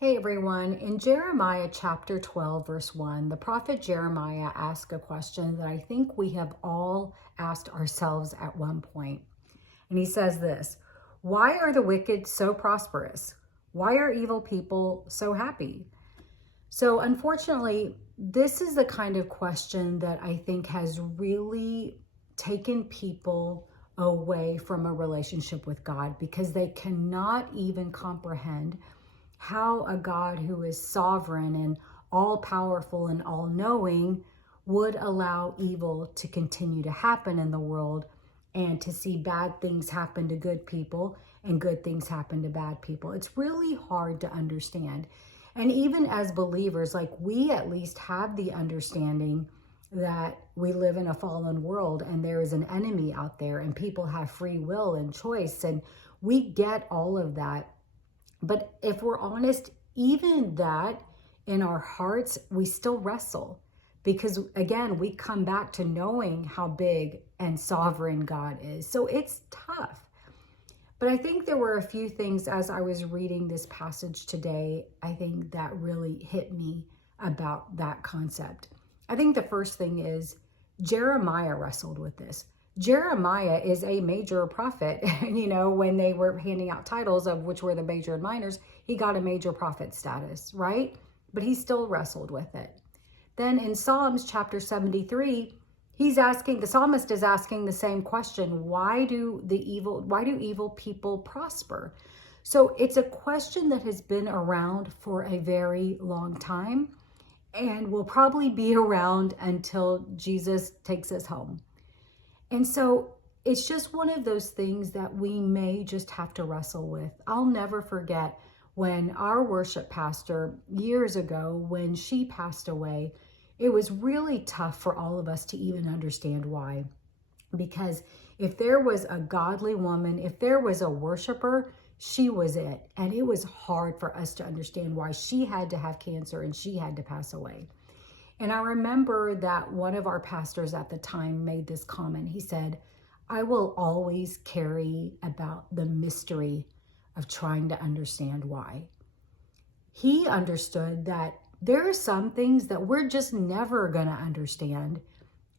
Hey everyone, in Jeremiah chapter 12, verse 1, the prophet Jeremiah asked a question that I think we have all asked ourselves at one point. And he says this: why are the wicked so prosperous? Why are evil people so happy? So unfortunately, this is the kind of question that I think has really taken people away from a relationship with God, because they cannot even comprehend how a God who is sovereign and all powerful and all knowing would allow evil to continue to happen in the world, and to see bad things happen to good people and good things happen to bad people. It's really hard to understand. And even as believers, like, we at least have the understanding that we live in a fallen world and there is an enemy out there and people have free will and choice, and we get all of that. But if we're honest, even that, in our hearts, we still wrestle, because again, we come back to knowing how big and sovereign God is. So it's tough. But I think there were a few things as I was reading this passage today, I think that really hit me about that concept. I think the first thing is Jeremiah wrestled with this. Jeremiah is a major prophet. When they were handing out titles of which were the major and minors, he got a major prophet status, right? But he still wrestled with it. Then in Psalms chapter 73, the psalmist is asking the same question: why do evil people prosper? So it's a question that has been around for a very long time and will probably be around until Jesus takes us home. And so it's just one of those things that we may just have to wrestle with. I'll never forget when our worship pastor years ago, when she passed away, it was really tough for all of us to even understand why. Because if there was a godly woman, if there was a worshiper, she was it. And it was hard for us to understand why she had to have cancer and she had to pass away. And I remember that one of our pastors at the time made this comment. He said, I will always carry about the mystery of trying to understand why. He understood that there are some things that we're just never going to understand.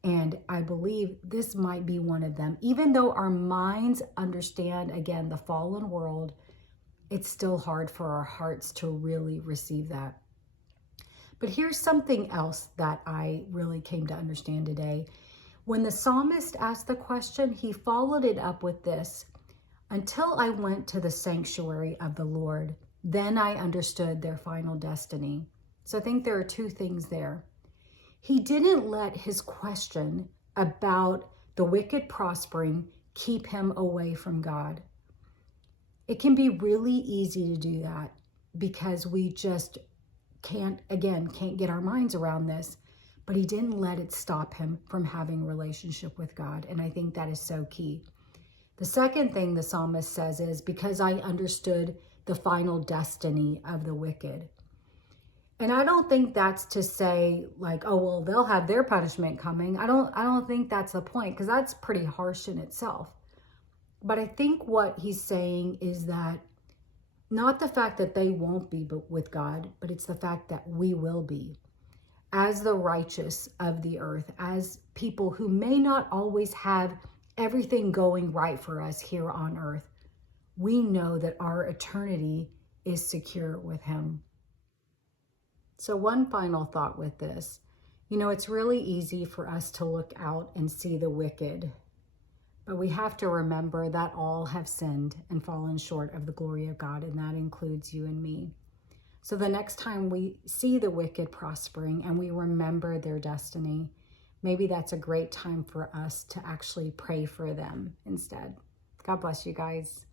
And I believe this might be one of them. Even though our minds understand, again, the fallen world, it's still hard for our hearts to really receive that. But here's something else that I really came to understand today. When the psalmist asked the question, he followed it up with this: until I went to the sanctuary of the Lord, then I understood their final destiny. So I think there are two things there. He didn't let his question about the wicked prospering keep him away from God. It can be really easy to do that because we just can't get our minds around this. But he didn't let it stop him from having a relationship with God. And I think that is so key. The second thing the psalmist says is, because I understood the final destiny of the wicked. And I don't think that's to say like, oh, well, they'll have their punishment coming. I don't think that's the point, because that's pretty harsh in itself. But I think what he's saying is that not the fact that they won't be with God, but it's the fact that we will be, as the righteous of the earth, as people who may not always have everything going right for us here on earth. We know that our eternity is secure with him. So one final thought with this. It's really easy for us to look out and see the wicked, but we have to remember that all have sinned and fallen short of the glory of God, and that includes you and me. So the next time we see the wicked prospering and we remember their destiny, maybe that's a great time for us to actually pray for them instead. God bless you guys.